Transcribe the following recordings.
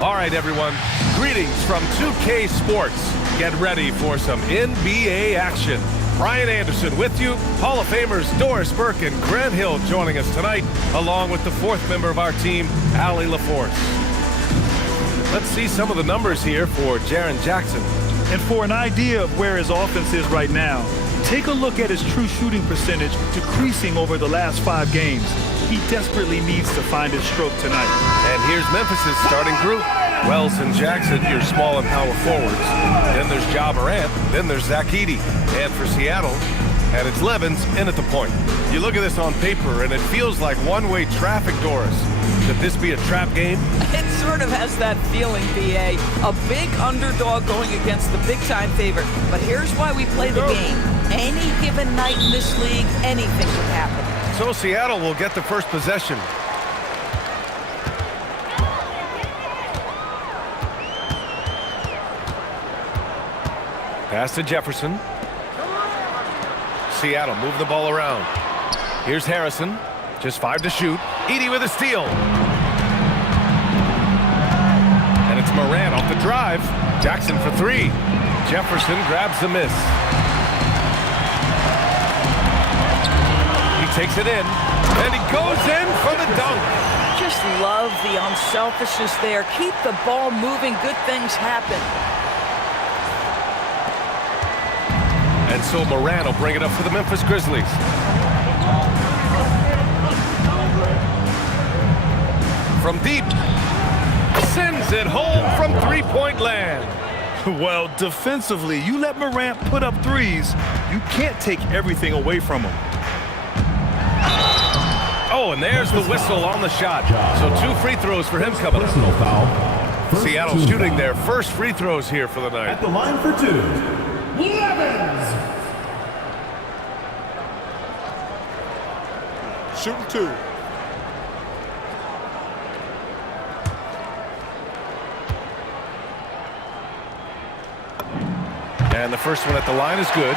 All right, everyone. Greetings from 2K Sports. Get ready for some NBA action. Brian Anderson with you. Hall of Famers Doris Burke and Grant Hill joining us tonight, along with the fourth member of our team, Allie LaForce. Let's see some of the numbers here for Jaren Jackson. And for an idea of where his offense is right now, take a look at his true shooting percentage decreasing over the last 5 games. He desperately needs to find his stroke tonight. And here's Memphis's starting group. Wells and Jackson, your small and power forwards. Then there's Ja Morant. Then there's Zach Edey. And for Seattle, and it's Levins in at the point. You look at this on paper, and it feels like one-way traffic, Doris. Could this be a trap game? It sort of has that feeling, B.A. A big underdog going against the big-time favorite. But here's why we play the game. Any given night in this league, anything can happen. So Seattle will get the first possession. Pass to Jefferson. Seattle move the ball around. Here's Harrison. Just 5 to shoot. Edey with a steal. And it's Morant off the drive. Jackson for 3. Jefferson grabs the miss. He takes it in. And he goes in for the dunk. Just love the unselfishness there. Keep the ball moving. Good things happen. And so Morant will bring it up for the Memphis Grizzlies. From deep. Sends it home from three-point land. Well, defensively, you let Morant put up threes, you can't take everything away from him. Oh, and there's the whistle on the shot. So 2 free throws for him coming up. Seattle shooting their first free throws here for the night. At the line for 2, Levins. Shooting 2. And the first one at the line is good.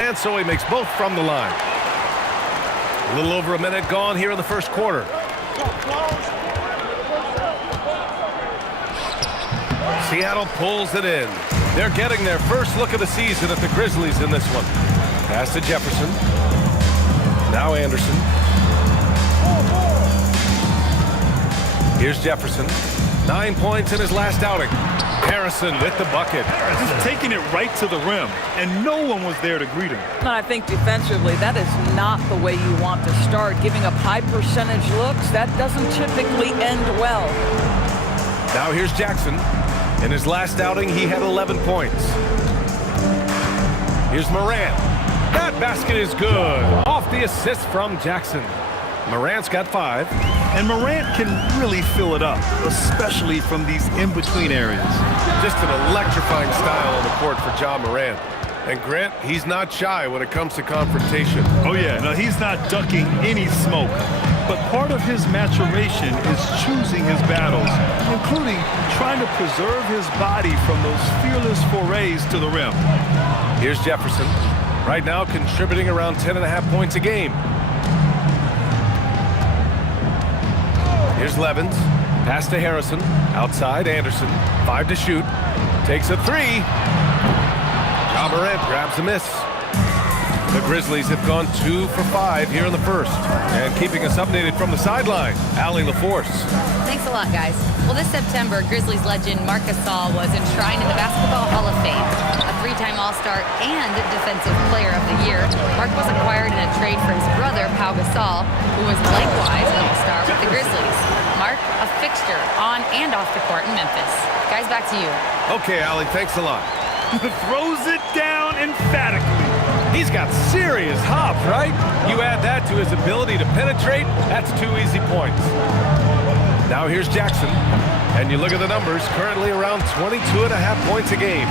And so he makes both from the line. A little over a minute gone here in the first quarter. Seattle pulls it in. They're getting their first look of the season at the Grizzlies in this one. Pass to Jefferson. Now Anderson. Here's Jefferson. 9 points in his last outing. Harrison with the bucket. Just taking it right to the rim, and no one was there to greet him. I think defensively, that is not the way you want to start. Giving up high percentage looks, that doesn't typically end well. Now here's Jackson. In his last outing, he had 11 points. Here's Morant. That basket is good. Off the assist from Jackson. Morant's got 5. And Morant can really fill it up, especially from these in-between areas. Just an electrifying style on the court for Ja Morant. And Grant, he's not shy when it comes to confrontation. Oh yeah, no, he's not ducking any smoke. But part of his maturation is choosing his battles, including trying to preserve his body from those fearless forays to the rim. Here's Jefferson. Right now contributing around 10.5 points a game. Here's Levins. Pass to Harrison. Outside, Anderson. 5 to shoot. Takes a 3. Ja Morant grabs a miss. The Grizzlies have gone 2 for 5 here in the first. And keeping us updated from the sideline, Allie LaForce. Thanks a lot, guys. Well, this September, Grizzlies legend Marc Gasol was enshrined in the Basketball Hall of Fame. A 3-time All-Star and Defensive Player of the Year, Marc was acquired in a trade for his brother, Pau Gasol, who was likewise an All-Star with the Grizzlies. Marc, a fixture on and off the court in Memphis. Guys, back to you. Okay, Allie, thanks a lot. Throws it down emphatically. He's got serious hops, right? You add that to his ability to penetrate, that's 2 easy points. Now here's Jackson. And you look at the numbers, currently around 22.5 points a game.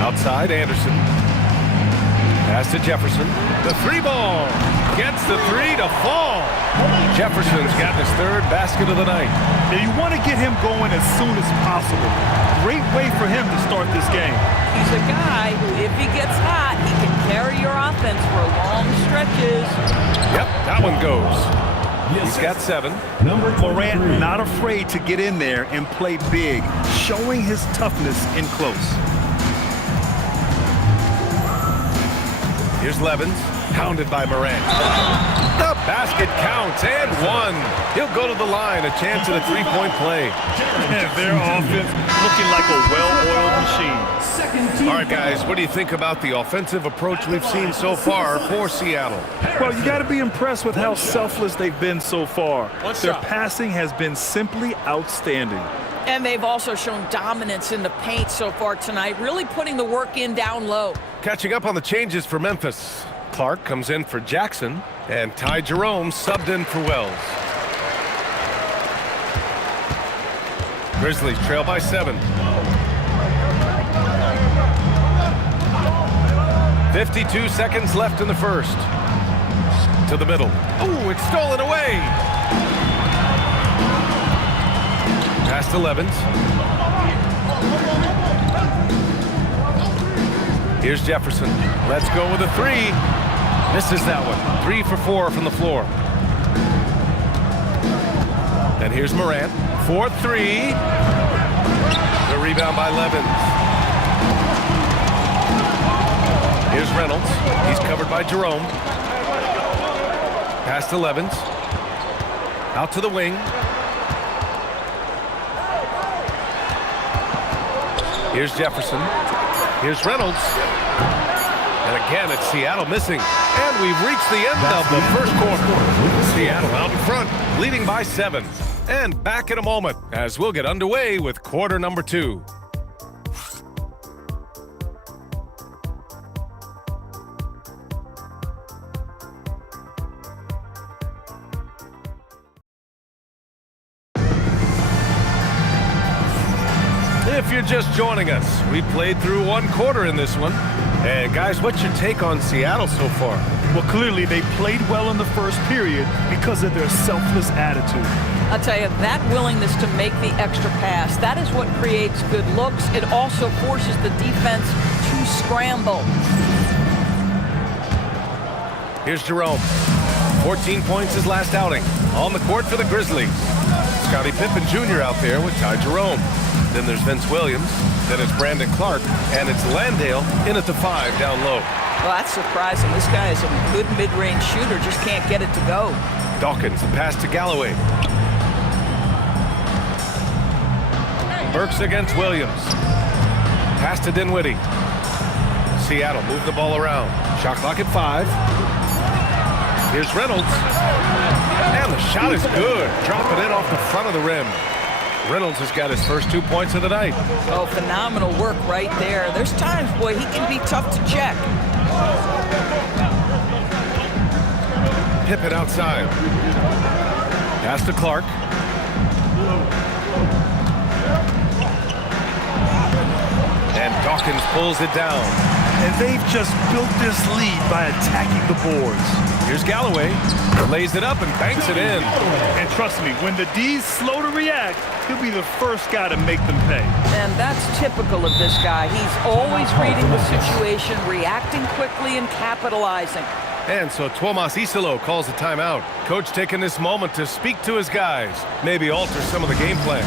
Outside, Anderson. Pass to Jefferson. The 3 ball. gets the three to fall. Jefferson's got his third basket of the night. Now you want to get him going as soon as possible. Great way for him to start this game. He's a guy who, if he gets hot, he can carry your offense for long stretches. Yep, that one goes. He's got 7. Morant not afraid to get in there and play big, showing his toughness in close. Here's Levins, pounded by Morant. The basket counts and 1. He'll go to the line, a chance at a three-point play. Their offense looking like a well-oiled machine. All right, guys, what do you think about the offensive approach we've seen so far for Seattle? Well, you got to be impressed with how selfless they've been so far. Their passing has been simply outstanding. And they've also shown dominance in the paint so far tonight, really putting the work in down low. Catching up on the changes for Memphis. Clark comes in for Jackson, and Ty Jerome subbed in for Wells. Grizzlies trail by 7. 52 seconds left in the first. To the middle. Oh, it's stolen away. Pass to Levins. Here's Jefferson. Let's go with a 3. Misses that one. 3 for 4 from the floor. And here's Morant. 4-3. The rebound by Levins. Here's Reynolds. He's covered by Jerome. Pass to Levins. Out to the wing. Here's Jefferson. Here's Reynolds. And again, it's Seattle missing. And we've reached the end of the first quarter. Seattle out in front, leading by 7. And back in a moment as we'll get underway with quarter number 2. If you're just joining us, we played through 1 quarter in this one. And guys, what's your take on Seattle so far? Well, clearly they played well in the first period because of their selfless attitude. I'll tell you, that willingness to make the extra pass, that is what creates good looks. It also forces the defense to scramble. Here's Jerome. 14 points his last outing. On the court for the Grizzlies. Scottie Pippen Jr. out there with Ty Jerome. Then there's Vince Williams. Then it's Brandon Clark. And it's Landale in at the 5 down low. Well, that's surprising. This guy is a good mid-range shooter, just can't get it to go. Dawkins, the pass to Galloway. Burks against Williams. Pass to Dinwiddie. Seattle move the ball around. Shot clock at 5. Here's Reynolds. And the shot is good. Dropping it off the front of the rim. Reynolds has got his first 2 points of the night. Oh, phenomenal work right there. There's times, boy, he can be tough to check. Pippen outside. Pass to Clark. And Dawkins pulls it down. And they've just built this lead by attacking the boards. Here's Galloway. Lays it up and banks it in. And trust me, when the D's slow to react, he'll be the first guy to make them pay. And that's typical of this guy. He's always reading the situation, reacting quickly, and capitalizing. And so Tuomas Isalo calls a timeout. Coach taking this moment to speak to his guys, maybe alter some of the game plan.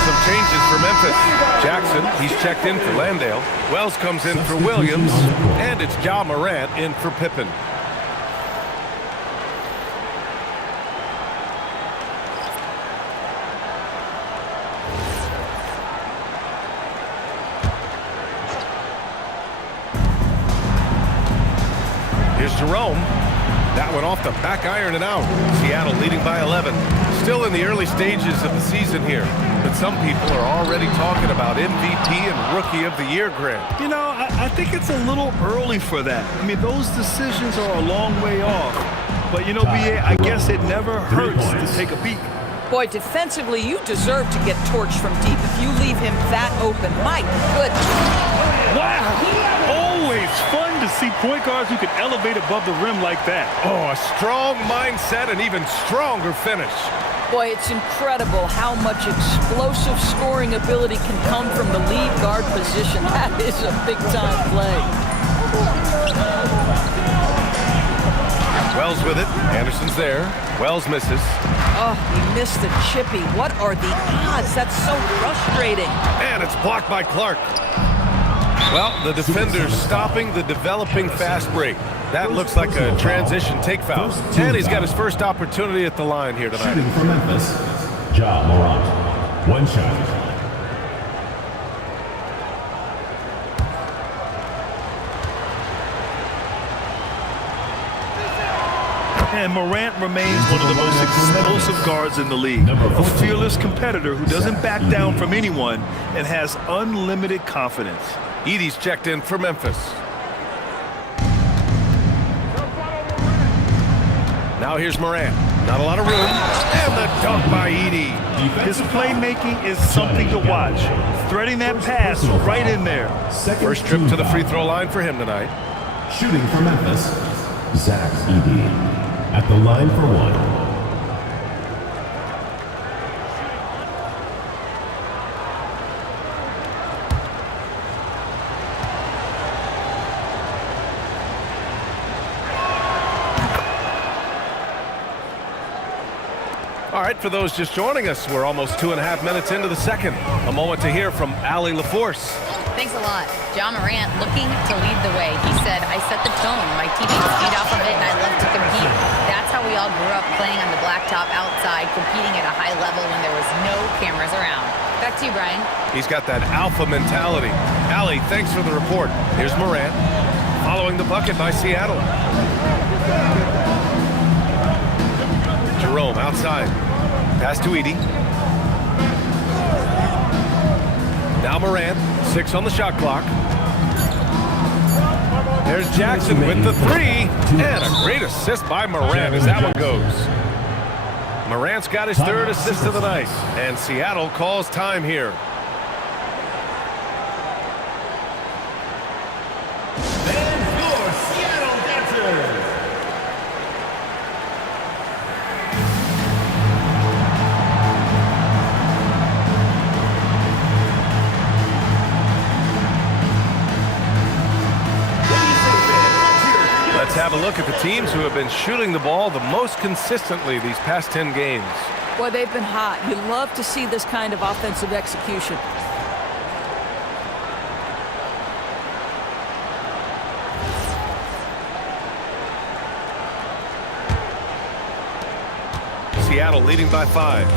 Some changes for Memphis. Jackson, he's checked in for Landale. Wells comes in for Williams. And it's Ja Morant in for Pippen. Here's Jerome. That one off the back iron and out. Seattle leading by 11. Still in the early stages of the season here, but some people are already talking about MVP and Rookie of the Year, Grant. You know, I think it's a little early for that. I mean, those decisions are a long way off. But, you know, BA, I guess it never hurts to take a peek. Boy, defensively, you deserve to get torched from deep if you leave him that open. My goodness. Wow. Always fun to see point guards who can elevate above the rim like that. Oh, a strong mindset and even stronger finish. Boy, it's incredible how much explosive scoring ability can come from the lead guard position. That is a big-time play. Wells with it. Anderson's there. Wells misses. Oh, he missed the chippy. What are the odds? That's so frustrating. And it's blocked by Clark. Well, the defender's stopping the developing fast break. That looks like a transition take foul. And he's got his first opportunity at the line here tonight. Shooting for Memphis, Ja Morant. One shot. And Morant remains one of the most explosive guards in the league. A fearless competitor who doesn't back down from anyone and has unlimited confidence. Edey's checked in for Memphis. Now here's Morant. Not a lot of room. And the dunk by Edey. His playmaking is something to watch. Threading that pass right in there. First trip to the free throw line for him tonight. Shooting for Memphis, Zach Edey. At the line for one. All right, for those just joining us, we're almost 2.5 minutes into the second. A moment to hear from Allie LaForce. Thanks a lot. Ja Morant looking to lead the way. He said, I set the tone. My team can feed off of it, and I love to compete. That's how we all grew up, playing on the blacktop outside, competing at a high level when there was no cameras around. Back to you, Brian. He's got that alpha mentality. Allie, thanks for the report. Here's Morant, following the bucket by Seattle. Jerome outside. Pass to Edey. Now Morant, 6 on the shot clock. There's Jackson with the 3. And a great assist by Morant as that one goes. Morant's got his 3rd assist of the night. And Seattle calls time here. And your Seattle Dancers. Let's have a look at the teams who have been shooting the ball the most consistently these past 10 games. Boy, they've been hot. You love to see this kind of offensive execution. Seattle leading by 5.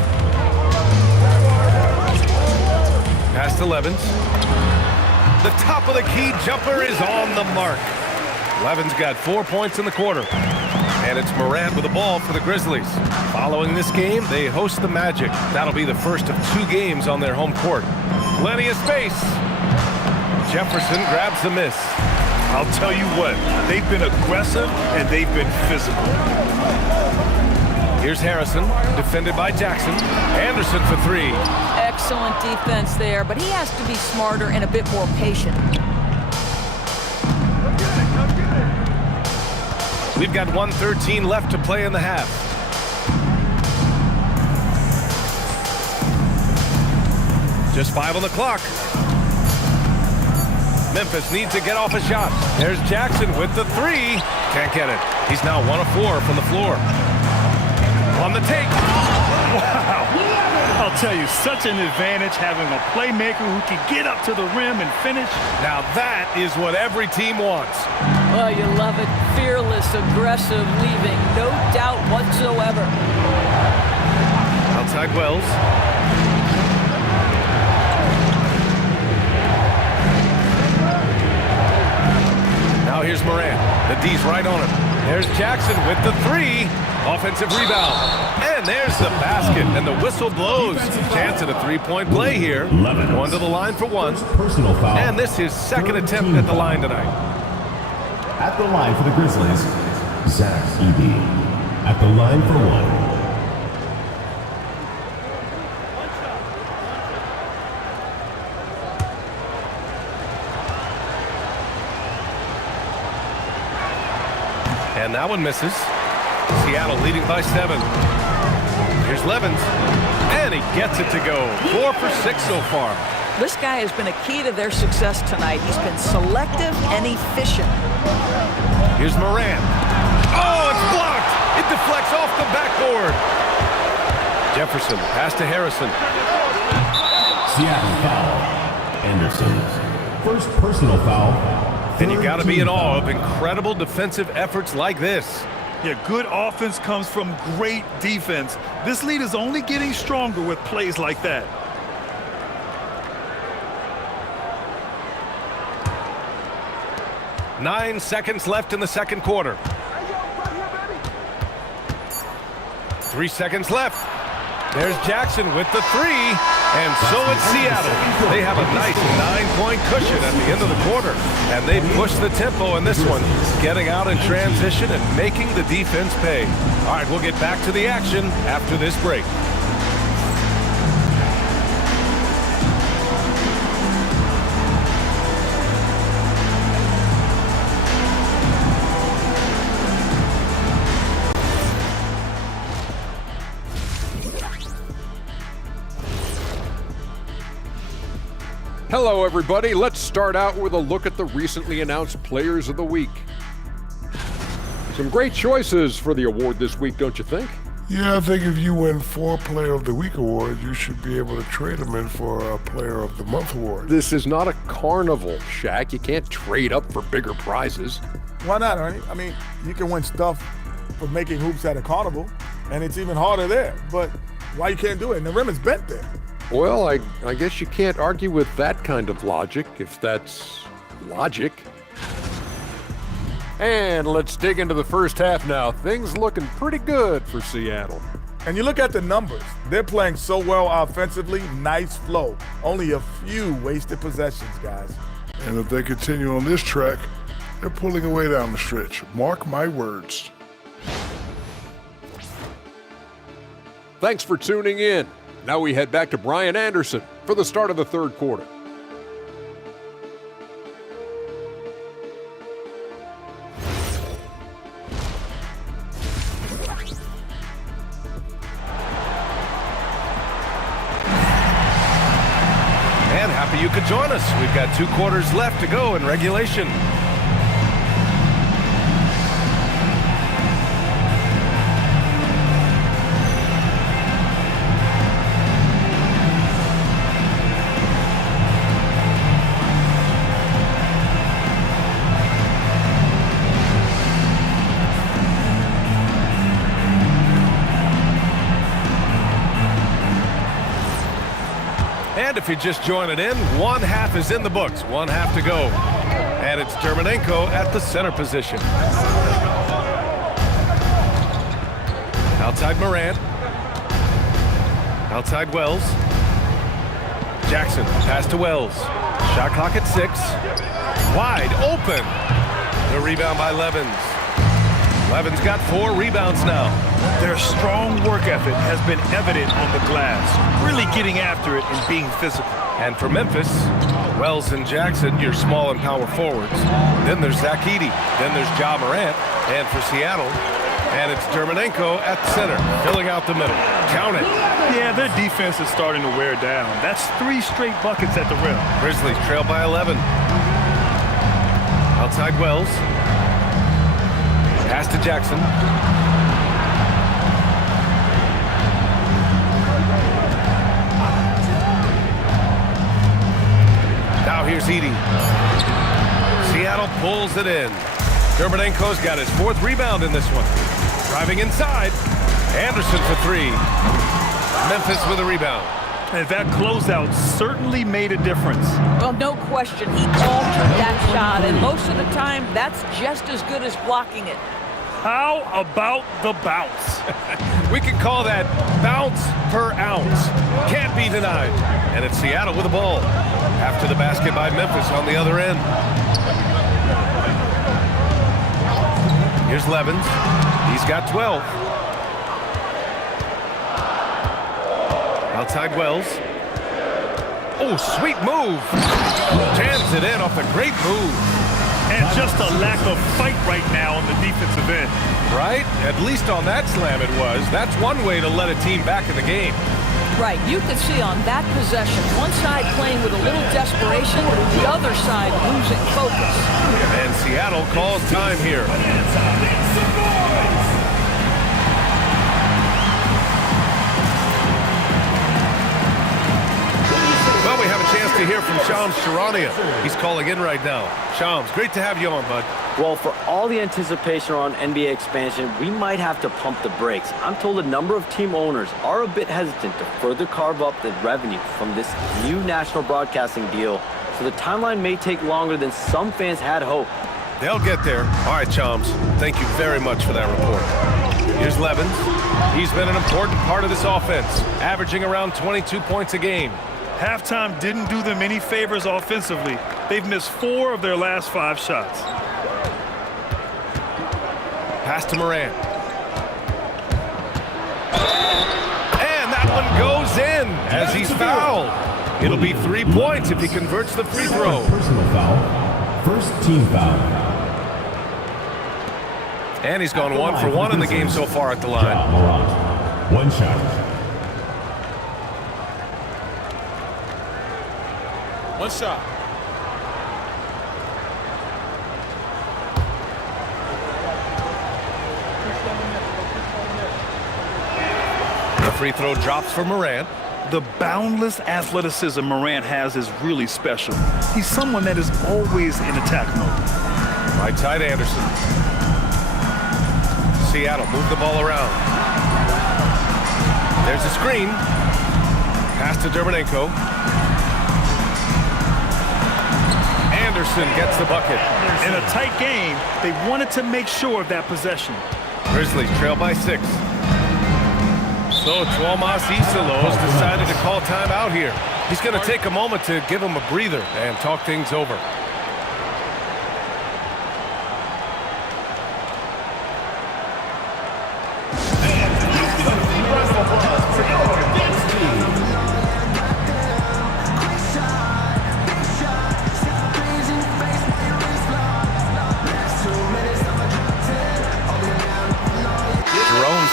Pass to Levins. The top of the key jumper is on the mark. Levins got 4 points in the quarter. And it's Morant with the ball for the Grizzlies. Following this game, they host the Magic. That'll be the first of 2 games on their home court. Plenty of space. Jefferson grabs the miss. I'll tell you what, they've been aggressive and they've been physical. Here's Harrison, defended by Jackson. Anderson for 3. Excellent defense there, but he has to be smarter and a bit more patient. We've got 1:13 left to play in the half. Just 5 on the clock. Memphis needs to get off a shot. There's Jackson with the 3. Can't get it. He's now 1 of 4 from the floor. On the take. Wow. I'll tell you, such an advantage having a playmaker who can get up to the rim and finish. Now that is what every team wants. Oh, you love it. Fearless, aggressive, leaving no doubt whatsoever. Outside Wells. Now here's Morant. The D's right on him. There's Jackson with the 3. Offensive rebound. And there's the basket. And the whistle blows. Chance at a 3-point play here. Going to the line for 1. Personal foul. And this is 2nd attempt at the line tonight. At the line for the Grizzlies, Zach Edey. at the line for one. And that one misses. Seattle leading by 7. Here's Levins, and he gets it to go. 4 for 6 so far. This guy has been a key to their success tonight. He's been selective and efficient. Here's Morant. Oh, it's blocked. It deflects off the backboard. Jefferson, pass to Harrison. Seattle foul. Anderson. First personal foul. And you got to be in awe of incredible defensive efforts like this. Yeah, good offense comes from great defense. This lead is only getting stronger with plays like that. Nine seconds left in the second quarter. 3 seconds left. There's Jackson with the 3, and so it's Seattle. They have a nice 9-point cushion at the end of the quarter, and they push the tempo in this one, getting out in transition and making the defense pay. All right, we'll get back to the action after this break. Hello, everybody. Let's start out with a look at the recently announced Players of the Week. Some great choices for the award this week, don't you think? Yeah, I think if you win 4 Player of the Week awards, you should be able to trade them in for a Player of the Month award. This is not a carnival, Shaq. You can't trade up for bigger prizes. Why not, Ernie? I mean, you can win stuff for making hoops at a carnival, and it's even harder there. But why you can't do it? And the rim is bent there. Well, I guess you can't argue with that kind of logic, if that's logic. And let's dig into the first half now. Things looking pretty good for Seattle. And you look at the numbers. They're playing so well offensively, nice flow. Only a few wasted possessions, guys. And if they continue on this track, they're pulling away down the stretch. Mark my words. Thanks for tuning in. Now we head back to Brian Anderson for the start of the third quarter. And happy you could join us. We've got 2 quarters left to go in regulation. And if you're just joining in, 1 half is in the books, 1 half to go. And it's Dermonenko at the center position. Outside Morant. Outside Wells. Jackson, pass to Wells. Shot clock at 6. Wide open. The rebound by Levins. Levins got 4 rebounds now. Their strong work ethic has been evident on the glass, really getting after it and being physical. And for Memphis, Wells and Jackson, your small and power forwards. Then there's Zach Edey. Then there's Ja Morant. And for Seattle, and it's Dermonenko at center, filling out the middle. Count it. Yeah, their defense is starting to wear down. That's 3 straight buckets at the rim. Grizzlies trail by 11. Outside Wells. Pass to Jackson. Now here's Edey. Seattle pulls it in. Dermonenko's got his 4th rebound in this one. Driving inside. Anderson for 3. Memphis with a rebound. And that closeout certainly made a difference. Well, no question, he altered that shot, and most of the time, that's just as good as blocking it. How about the bounce? We can call that bounce per ounce. Can't be denied. And it's Seattle with the ball. After the basket by Memphis on the other end. Here's Levins. He's got 12. Outside Wells. Oh, sweet move. Jams it in off the great move. And just a lack of fight right now on the defensive end. Right? At least on that slam it was. That's one way to let a team back in the game. Right, you could see on that possession, one side playing with a little desperation, the other side losing focus. And Seattle calls time here. Well, we have a chance to hear from Shams Charania. He's calling in right now. Shams, great to have you on, bud. Well, for all the anticipation around NBA expansion, we might have to pump the brakes. I'm told a number of team owners are a bit hesitant to further carve up the revenue from this new national broadcasting deal, so the timeline may take longer than some fans had hoped. They'll get there. All right, Shams, thank you very much for that report. Here's Levins. He's been an important part of this offense, averaging around 22 points a game. Halftime didn't do them any favors offensively. They've missed 4 of their last 5 shots. Pass to Morant. And that one goes in as he's fouled. It'll be 3 points if he converts the free throw. Personal foul. First team foul. And he's gone 1 for 1 in the game so far at the line. Ja Morant. 1 shot. One shot. The free throw drops for Morant. The boundless athleticism Morant has is really special. He's someone that is always in attack mode. Right side Anderson. Seattle move the ball around. There's a screen. Pass to Dermonenko. Anderson gets the bucket. In a tight game, they wanted to make sure of that possession. Grizzlies trail by 6. So Tuomas Isalos decided to call timeout here. He's going to take a moment to give him a breather and talk things over.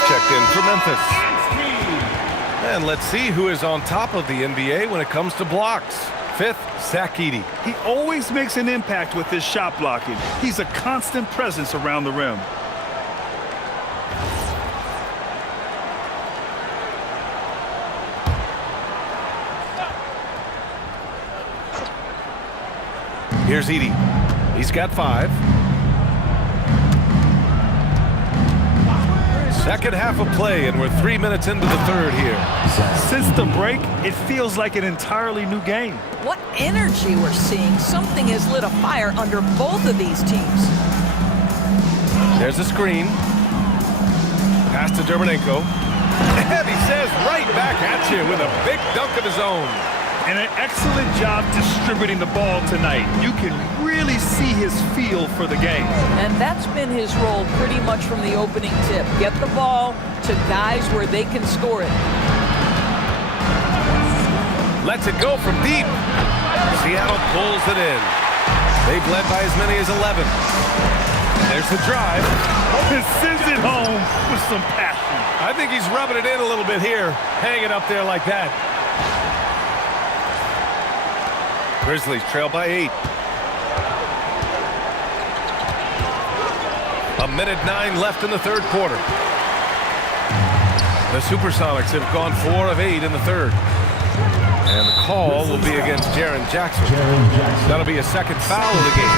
Checked in for Memphis. And let's see who is on top of the NBA when it comes to blocks. 5th, Zach Edey. He always makes an impact with his shot blocking. He's a constant presence around the rim. Here's Edey. He's got 5. Second half of play, and we're 3 minutes into the third here. Since the break, it feels like an entirely new game. What energy we're seeing. Something has lit a fire under both of these teams. There's a screen. Pass to Dermonenko. And he says right back at you with a big dunk of his own. And an excellent job distributing the ball tonight. You can really see his feel for the game. And that's been his role pretty much from the opening tip. Get the ball to guys where they can score it. Lets it go from deep. Seattle pulls it in. They've led by as many as 11. There's the drive. And sends it home with some passion. I think he's rubbing it in a little bit here. Hang it up there like that. Grizzlies trail by 8. A minute 9 left in the third quarter. The Supersonics have gone 4 of 8 in the third. And the call will be against Jaren Jackson. That'll be a second foul of the game.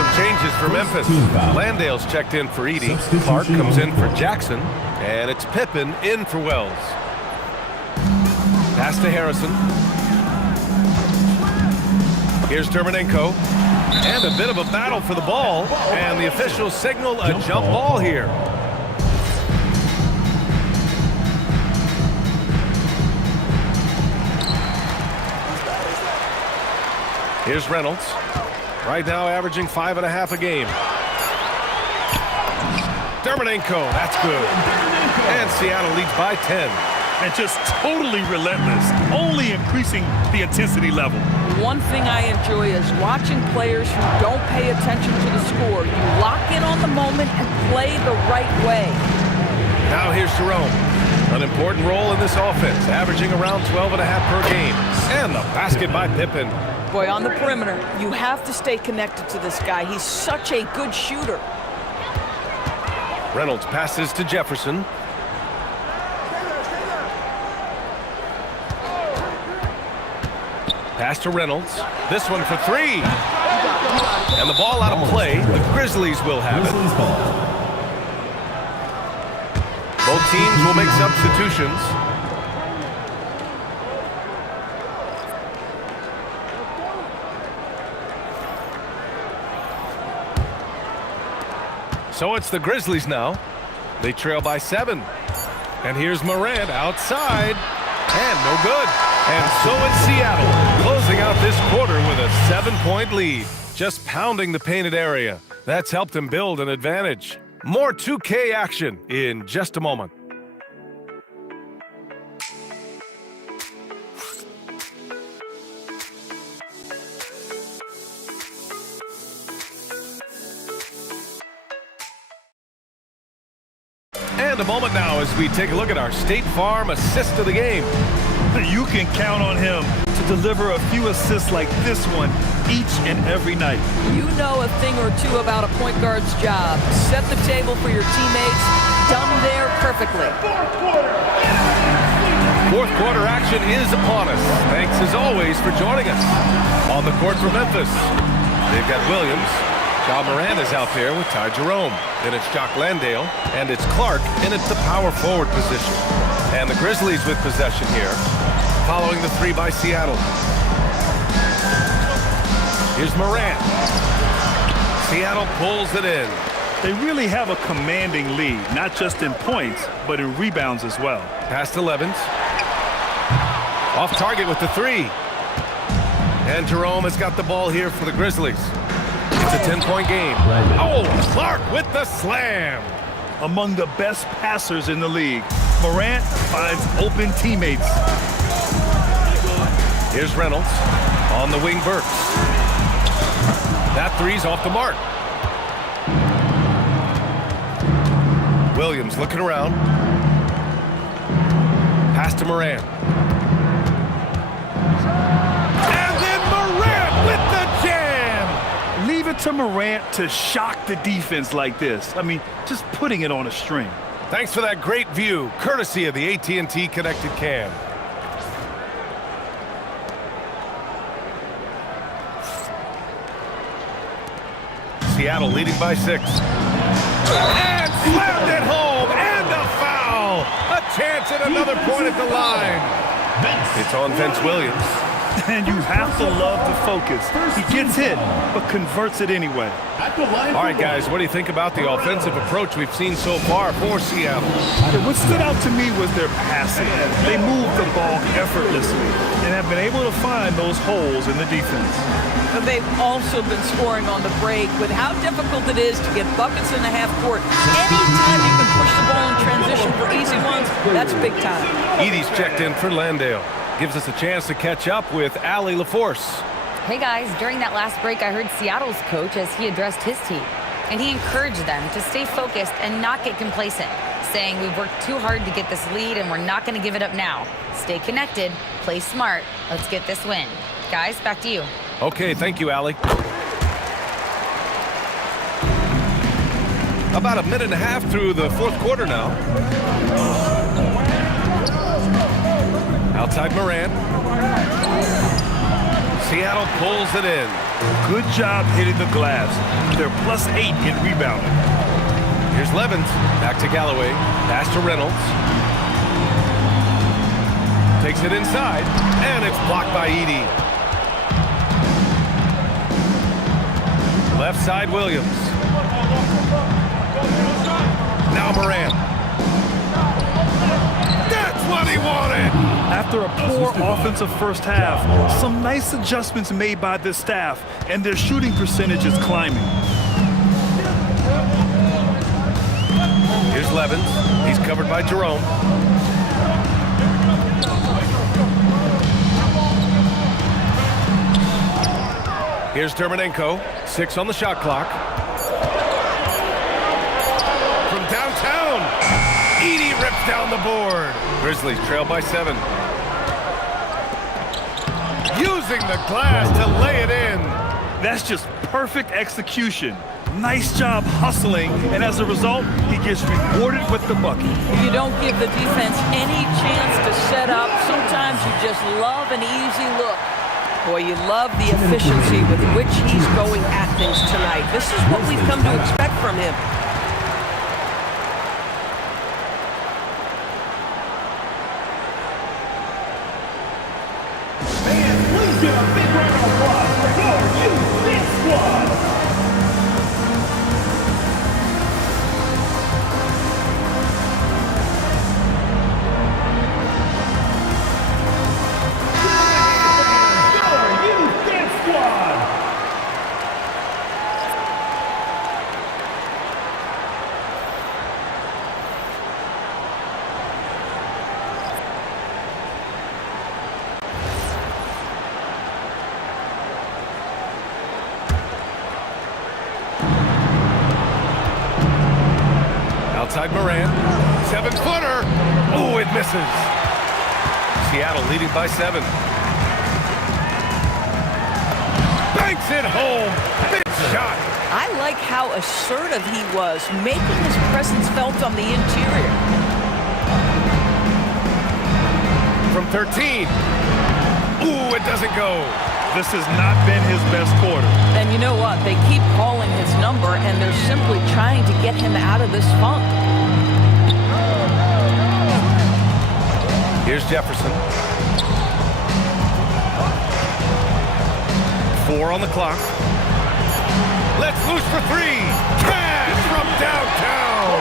Some changes for Memphis. Landale's checked in for Edey. Clark comes in for Jackson. And it's Pippen in for Wells. Pass to Harrison. Here's Dermonenko. And a bit of a battle for the ball. And the officials signal a jump ball here. Here's Reynolds. Right now averaging 5.5 a game. Dermonenko, that's good. And Seattle leads by 10. and just totally relentless, only increasing the intensity level. One thing I enjoy is watching players who don't pay attention to the score. You lock in on the moment and play the right way. Now here's Jerome. An important role in this offense, averaging around 12.5 per game. And the basket by Pippen. Boy, on the perimeter, you have to stay connected to this guy. He's such a good shooter. Reynolds passes to Jefferson. Pass to Reynolds. This one for three. And the ball out of play. The Grizzlies will have it. Both teams will make substitutions. So it's the Grizzlies now. They trail by 7. And here's Morant outside. And no good. And so it's Seattle, closing out this quarter with a 7-point lead. Just pounding the painted area. That's helped them build an advantage. More 2K action in just a moment. And a moment now as we take a look at our State Farm assist of the game. You can count on him to deliver a few assists like this one each and every night. You know a thing or two about a point guard's job. Set the table for your teammates. Done there perfectly. Fourth quarter action is upon us. Thanks as always for joining us. On the court for Memphis, they've got Williams. Ja Morant is out there with Ty Jerome. Then it's Jock Landale, and it's Clark, and it's the power forward position. And the Grizzlies with possession here, following the 3 by Seattle. Here's Morant. Seattle pulls it in. They really have a commanding lead, not just in points, but in rebounds as well. Pass to Levins. Off target with the 3. And Jerome has got the ball here for the Grizzlies. It's a 10-point game. Oh, Clark with the slam. Among the best passers in the league, Morant finds open teammates. Here's Reynolds on the wing. Burks. That 3's off the mark. Williams looking around. Pass to Morant. And then Morant with the jam. Leave it to Morant to shock the defense like this. I mean, just putting it on a string. Thanks for that great view, courtesy of the AT&T Connected Cam. Seattle leading by 6. And slammed it home, and a foul! A chance at another point at the line. It's on Vince Williams. And you have to love the focus. He gets hit, but converts it anyway. All right, guys, what do you think about the offensive approach we've seen so far for Seattle? What stood out to me was their passing. They moved the ball effortlessly and have been able to find those holes in the defense. But they've also been scoring on the break. With how difficult it is to get buckets in the half court, anytime you can push the ball in transition for easy ones, that's big time. Edie's checked in for Landale. Gives us a chance to catch up with Allie LaForce. Hey guys, during that last break, I heard Seattle's coach as he addressed his team. And he encouraged them to stay focused and not get complacent, saying we've worked too hard to get this lead and we're not going to give it up now. Stay connected, play smart, let's get this win. Guys, back to you. Okay, thank you, Allie. About a minute and a half through the fourth quarter now. Outside Morant. Seattle pulls it in. Good job hitting the glass. They're +8 in rebounding. Here's Levins. Back to Galloway. Pass to Reynolds. Takes it inside. And it's blocked by Edie. Left side, Williams. Now Morant. That's what he wanted! After a poor offensive first half, some nice adjustments made by this staff, and their shooting percentage is climbing. Here's Levins. He's covered by Jerome. Here's Dermonenko, 6 on the shot clock. From downtown, Edey rips down the board. Grizzlies trail by 7. Using the glass to lay it in. That's just perfect execution. Nice job hustling, and as a result, he gets rewarded with the bucket. You don't give the defense any chance to set up. Sometimes you just love an easy look. Boy, you love the efficiency with which he's going at things tonight. This is what we've come to expect from him. And please give a big round of applause for your youth squad. Outside Morant, 7-footer. Oh, it misses. Seattle leading by 7. Banks it home. Big shot. I like how assertive he was, making his presence felt on the interior. From 13. Ooh, it doesn't go. This has not been his best quarter. And you know what? They keep calling his number, and they're simply trying to get him out of this funk. Here's Jefferson. 4 on the clock. Let's loose for 3. Cash from downtown.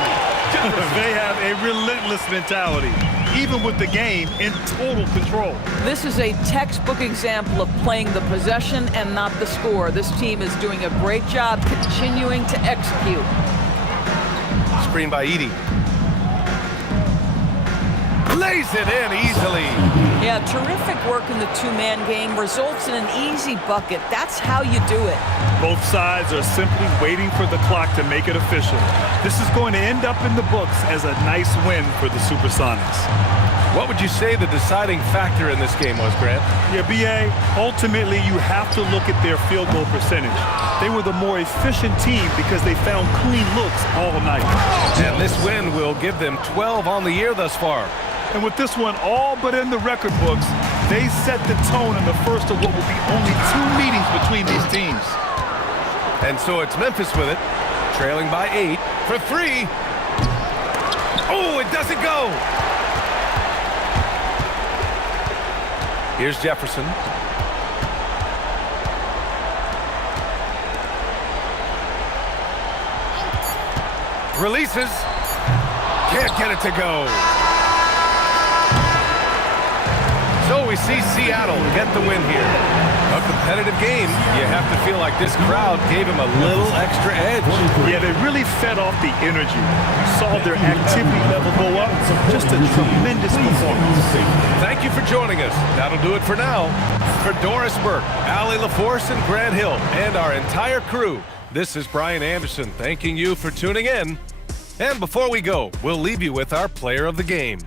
They have a relentless mentality, even with the game in total control. This is a textbook example of playing the possession and not the score. This team is doing a great job continuing to execute. Screen by Edey. Lays it in easily. Yeah, terrific work in the two-man game results in an easy bucket. That's how you do it. Both sides are simply waiting for the clock to make it official. This is going to end up in the books as a nice win for the Supersonics. What would you say the deciding factor in this game was, Grant? Yeah, B.A., ultimately you have to look at their field goal percentage. They were the more efficient team because they found clean looks all night. And this win will give them 12 on the year thus far. And with this one all but in the record books, they set the tone in the first of what will be only 2 meetings between these teams. And so it's Memphis with it, trailing by 8 for 3. Oh, it doesn't go. Here's Jefferson. Releases. Can't get it to go. So we see Seattle get the win here. A competitive game. You have to feel like this crowd gave him a little extra edge. Yeah, they really fed off the energy. Saw their activity level go up. Just a tremendous performance. Thank you for joining us. That'll do it for now. For Doris Burke, Allie LaForce, and Grant Hill, and our entire crew, this is Brian Anderson thanking you for tuning in. And before we go, we'll leave you with our player of the game.